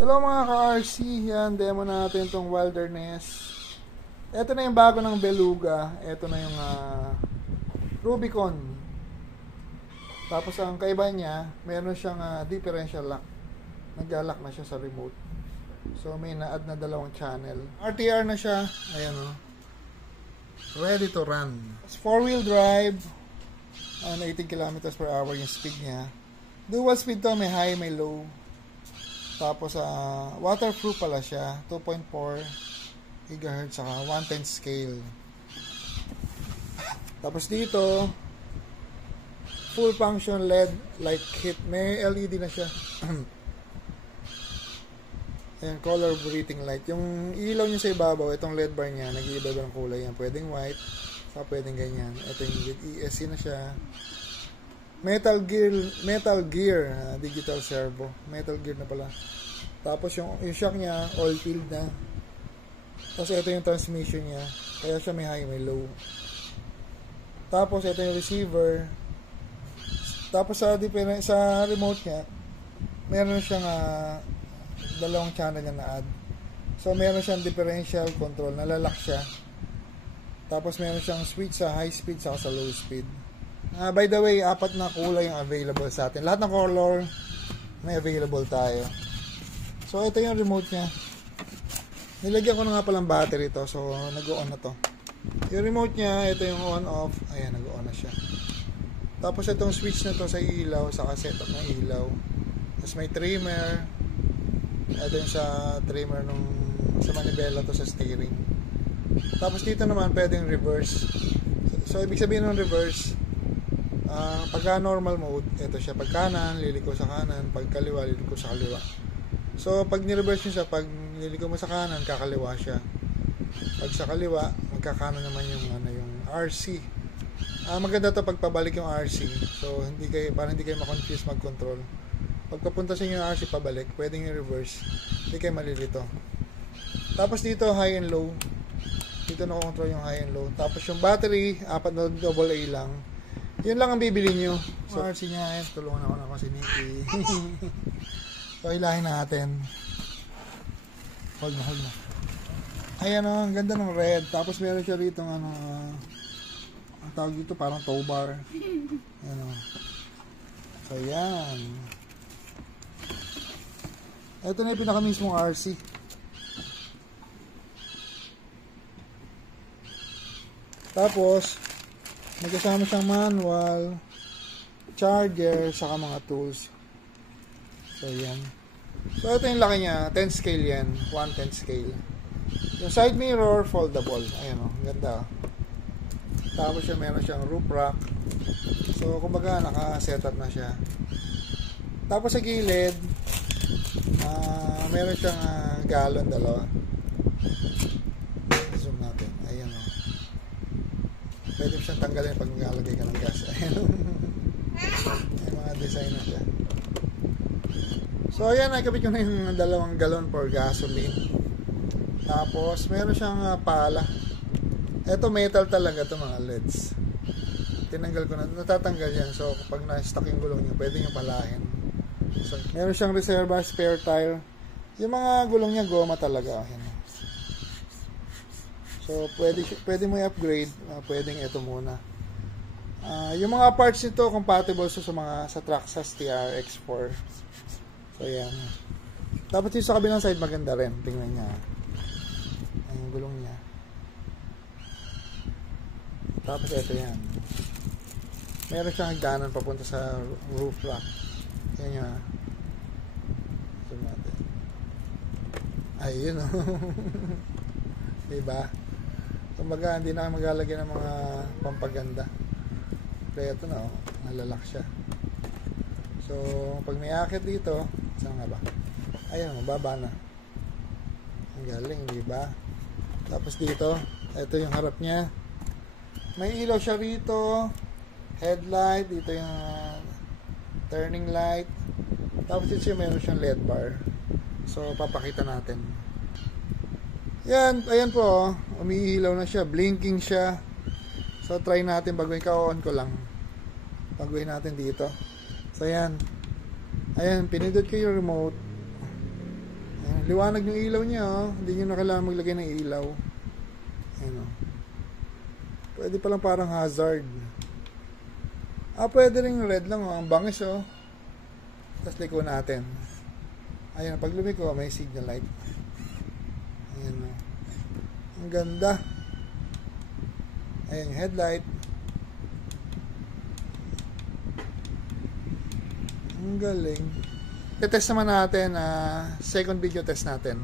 Hello mga ka-RC, yan, demo natin itong Wilderness. Ito na yung bago ng Beluga. Ito na yung Rubicon. Tapos ang kaiba niya, meron siyang differential lock. Nag-lock na siya sa remote. So may na-add na dalawang channel. RTR na siya, ayan o. Ready to run. It's 4-wheel drive. 80 km per hour yung speed niya. Dual speed to, may high, may low. Tapos waterproof pala siya, 2.4 GHz saka 1/10 scale. Tapos dito full function LED light kit, may LED na siya. Ayan, color breathing light. Yung ilaw niya sa ibabaw, itong LED bar niya, nag-iiba ng kulay yan. Pwedeng white, saka pwedeng ganyan. Ito yung with ESC na siya. Metal gear, digital servo. Metal gear na pala. Tapos yung shock niya, oil filled na. Tapos ito yung transmission niya. Kaya siya may high, may low. Tapos ito yung receiver. Tapos sa remote niya, meron siyang dalawang channel na add. So meron siyang differential control, nalalak siya. Tapos meron siyang switch sa high speed saka sa low speed. By the way, 4 na kulay yung available sa atin. Lahat ng color may available tayo. So ito yung remote niya. Nilagyan ko na nga palang battery to. So nag-on na to. Yung remote niya, ito yung on off. Ayan, nag-on na siya. Tapos itong switch na to sa ilaw, sa setup ng ilaw. Tapos may trimmer. Ito yung sa trimmer sa manibela to sa steering. Tapos dito naman pwedeng reverse. So ibig sabihin ng reverse, pagka normal mode, ito siya, pag kanan, liliko sa kanan, pag kaliwa, liliko sa kaliwa. So pag ni-reverse nyo siya, pag liliko mo sa kanan, kakaliwa siya. Pag sa kaliwa, magkakanan naman yung RC. Maganda to pag pabalik yung RC. So para hindi kayo ma-confuse mag-control. Pag papunta sa inyo yung RC pabalik, pwedeng i-reverse. Hindi kayo malilito. Tapos dito, high and low. Dito na-control yung high and low. Tapos yung battery, 4 na AA lang. Yun lang ang bibili nyo. So, RC niya, tulungan ako si Nikki. So, ilahin natin. Hold na. Ayan o, ang ganda ng red. Tapos meron siya rito ang tawag dito, parang tow bar. Ayan o. So, yan. Ito na yung pinakamismong RC. Tapos, may kasama siyang manual, charger, saka mga tools. So, yan. So, ito yung laki niya. 10 scale yan. 1/10 scale. Yung side mirror, foldable. Ayan o. Ganda o. Tapos siya, meron siyang roof rack. So, kumbaga, naka-setup na siya. Tapos sa gilid, meron siyang galon, dalawa. Zoom natin. Ayan o. Pwede mo siyang tanggalin pag maglalagay ka ng gas. Ayan. Ayan, mga design na siya. So ayan, nakikabit ko na yung 2 galon for gasoline. Tapos meron siyang pala. Ito metal talaga to, mga LEDs. Tinanggal ko na, natatanggal yan. So kapag na-stuck yung gulong nyo, pwede nyo palahin. So, meron siyang reserva, spare tire. Yung mga gulong niya goma talaga. Ayan. So, pwede mo i-upgrade. Pwedeng ito muna. Yung mga parts nito, compatible sa Traxxas TRX4. So, yan. Tapos yung sa kabilang side, maganda rin. Tingnan niya. Ayan yung gulong niya. Tapos ito yan. Meron siyang hagdanan papunta sa roof rack. Yan yung zoom natin. Ayun o. Diba? Kumbaga, hindi na maglalagay ng mga pampaganda. Kaya ito na, nalalak siya. So, pag may akit dito, saan nga ba? Ayan, mababa na. Ang galing, diba? Tapos dito, ito yung harap niya. May ilaw siya rito. Headlight, dito yung turning light. Tapos dito meron siyang LED bar. So, papakita natin. Yan, ayan po, umiilaw na siya, blinking siya. So, try natin, baguhin ka-on ko lang. Baguhin natin dito. So, ayan. Ayan, pinindot ko yung remote. Liwanag yung ilaw niya, oh. Hindi nyo na kailangan maglagay ng ilaw. Ayan, oh. Pwede palang parang hazard. Pwede rin red lang, oh. Ang bangis, oh. Tapos liko natin. Ayan, pag lumiko, may signal light. Ayan, oh. Ang ganda. Ayan, headlight. Ang galing. Tetest naman natin, second video test natin.